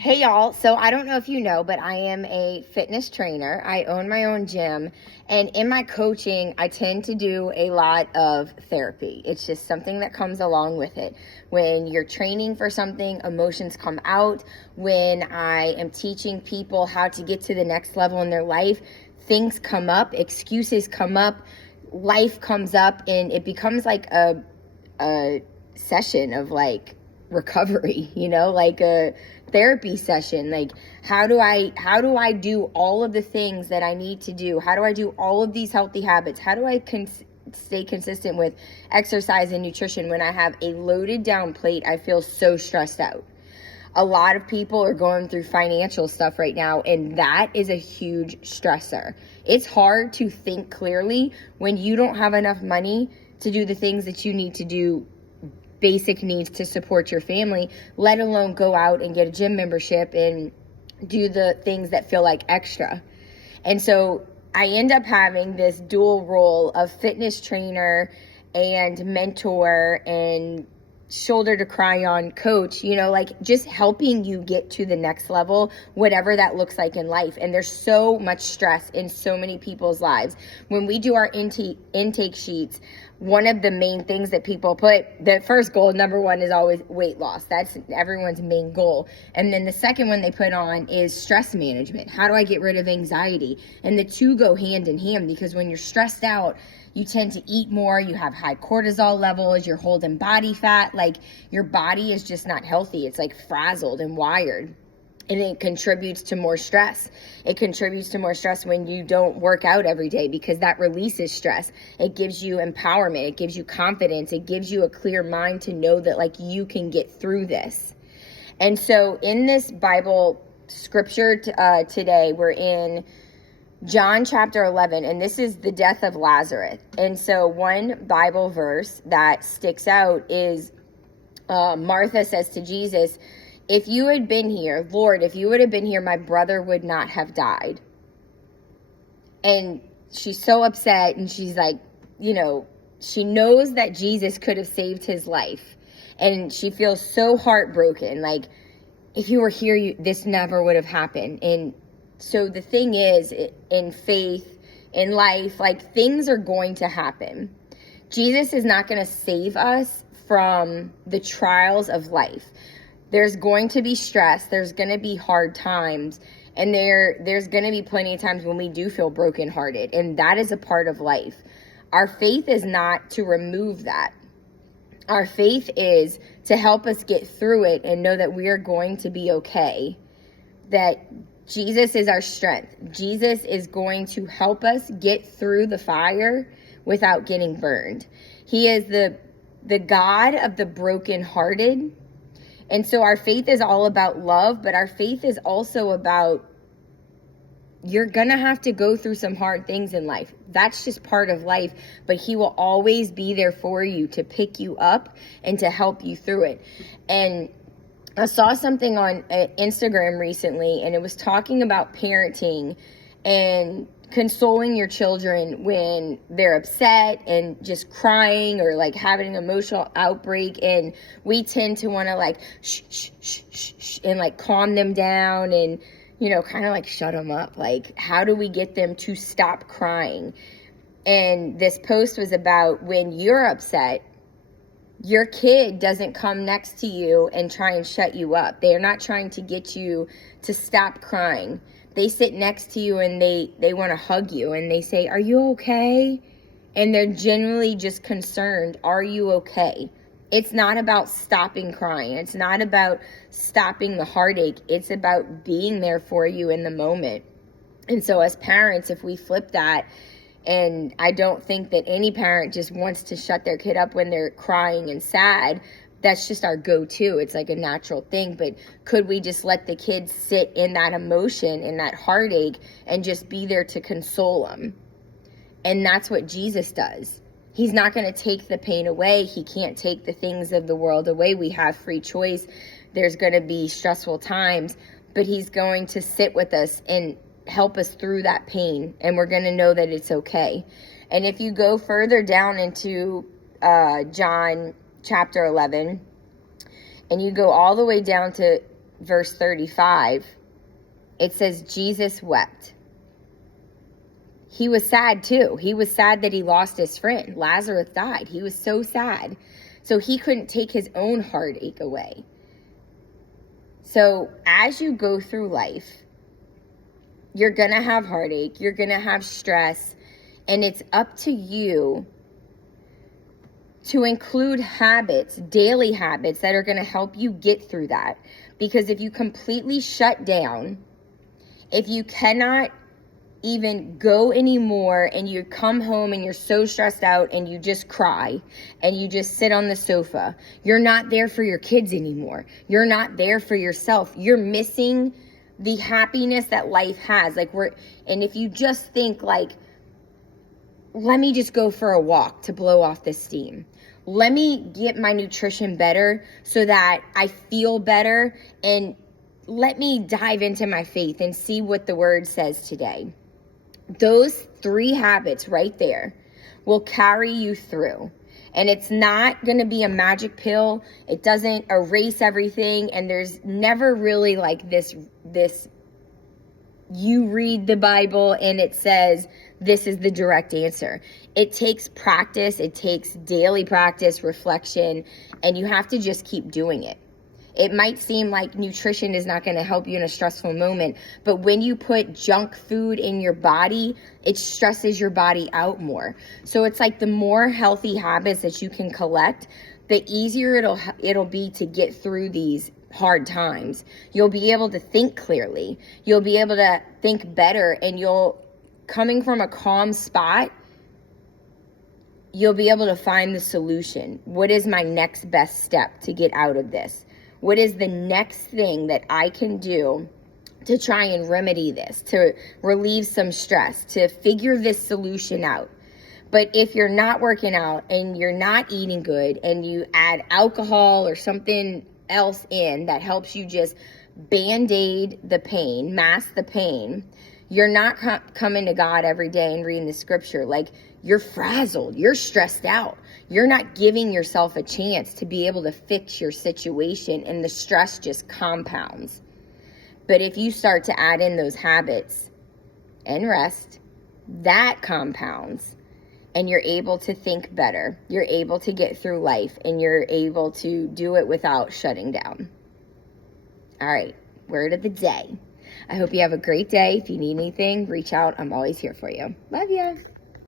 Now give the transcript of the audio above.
Hey y'all, so I don't know if you know, but I am a fitness trainer. I own my own gym, and in my coaching, I tend to do a lot of therapy. It's just something that comes along with it. When you're training for something, emotions come out. When I am teaching people how to get to the next level in their life, things come up, excuses come up, life comes up, and it becomes like a session of like recovery, like a therapy session. Like, how do I do all of the things that I need to do? How do I do all of these healthy habits? How do I stay consistent with exercise and nutrition when I have a loaded down plate? I feel so stressed out. A lot of people are going through financial stuff right now, and that is a huge stressor. It's hard to think clearly when you don't have enough money to do the things that you need to do, basic needs to support your family, let alone go out and get a gym membership and do the things that feel like extra. And so I end up having this dual role of fitness trainer and mentor and shoulder to cry on coach, like just helping you get to the next level, whatever that looks like in life. And there's so much stress in so many people's lives. When we do our intake sheets, one of the main things that people put, the first goal, number one, is always weight loss. That's everyone's main goal. And then the second one they put on is stress management. How do I get rid of anxiety? And the two go hand in hand, because when you're stressed out, you tend to eat more, you have high cortisol levels, you're holding body fat, like your body is just not healthy. It's like frazzled and wired. And it contributes to more stress. It contributes to more stress when you don't work out every day, because that releases stress. It gives you empowerment. It gives you confidence. It gives you a clear mind to know that like you can get through this. And so in this Bible scripture today, we're in John chapter 11, and this is the death of Lazarus. And so one Bible verse that sticks out is Martha says to Jesus, "If you had been here, Lord, if you would have been here, my brother would not have died." And she's so upset, and she's like, she knows that Jesus could have saved his life. And she feels so heartbroken. Like, if you were here, this never would have happened. And so the thing is, in faith, in life, like things are going to happen. Jesus is not going to save us from the trials of life. There's going to be stress. There's going to be hard times. And there's going to be plenty of times when we do feel brokenhearted. And that is a part of life. Our faith is not to remove that. Our faith is to help us get through it and know that we are going to be okay. That Jesus is our strength. Jesus is going to help us get through the fire without getting burned. He is the God of the brokenhearted. And so our faith is all about love, but our faith is also about, you're going to have to go through some hard things in life. That's just part of life, but he will always be there for you to pick you up and to help you through it. And I saw something on Instagram recently, and it was talking about parenting and consoling your children when they're upset and just crying or like having an emotional outbreak. And we tend to want to like shh, shh, shh, shh, shh, and like calm them down and, kind of like shut them up. Like, how do we get them to stop crying? And this post was about when you're upset, your kid doesn't come next to you and try and shut you up. They are not trying to get you to stop crying. They sit next to you and they want to hug you and they say, "Are you okay?" And they're genuinely just concerned. Are you okay? It's not about stopping crying. It's not about stopping the heartache. It's about being there for you in the moment. And so as parents, if we flip that, and I don't think that any parent just wants to shut their kid up when they're crying and sad. That's just our go-to. It's like a natural thing. But could we just let the kids sit in that emotion and that heartache and just be there to console them? And that's what Jesus does. He's not going to take the pain away. He can't take the things of the world away. We have free choice. There's going to be stressful times, but he's going to sit with us and help us through that pain, and we're going to know that it's okay. And if you go further down into John chapter 11, and you go all the way down to verse 35, it says Jesus wept. He was sad too. He was sad that he lost his friend. Lazarus died. He was so sad. So he couldn't take his own heartache away. So as you go through life, you're going to have heartache. You're going to have stress. And it's up to you to include habits, daily habits that are going to help you get through that. Because if you completely shut down, if you cannot even go anymore and you come home and you're so stressed out and you just cry and you just sit on the sofa, you're not there for your kids anymore. You're not there for yourself. You're missing the happiness that life has. And if you just think like, let me just go for a walk to blow off the steam. Let me get my nutrition better so that I feel better, and let me dive into my faith and see what the word says today. Those 3 habits right there will carry you through. And it's not going to be a magic pill. It doesn't erase everything. And there's never really like this, you read the Bible and it says, this is the direct answer. It takes practice. It takes daily practice, reflection, and you have to just keep doing it. It might seem like nutrition is not going to help you in a stressful moment, but when you put junk food in your body, it stresses your body out more. So it's like the more healthy habits that you can collect, the easier it'll be to get through these hard times. You'll be able to think clearly. You'll be able to think better, and coming from a calm spot, you'll be able to find the solution. What is my next best step to get out of this? What is the next thing that I can do to try and remedy this, to relieve some stress, to figure this solution out? But if you're not working out and you're not eating good and you add alcohol or something else in that helps you just band-aid the pain, mask the pain, you're not coming to God every day and reading the scripture. Like, you're frazzled. You're stressed out. You're not giving yourself a chance to be able to fix your situation, and the stress just compounds. But if you start to add in those habits and rest, that compounds, and you're able to think better. You're able to get through life, and you're able to do it without shutting down. All right, word of the day. I hope you have a great day. If you need anything, reach out. I'm always here for you. Love ya.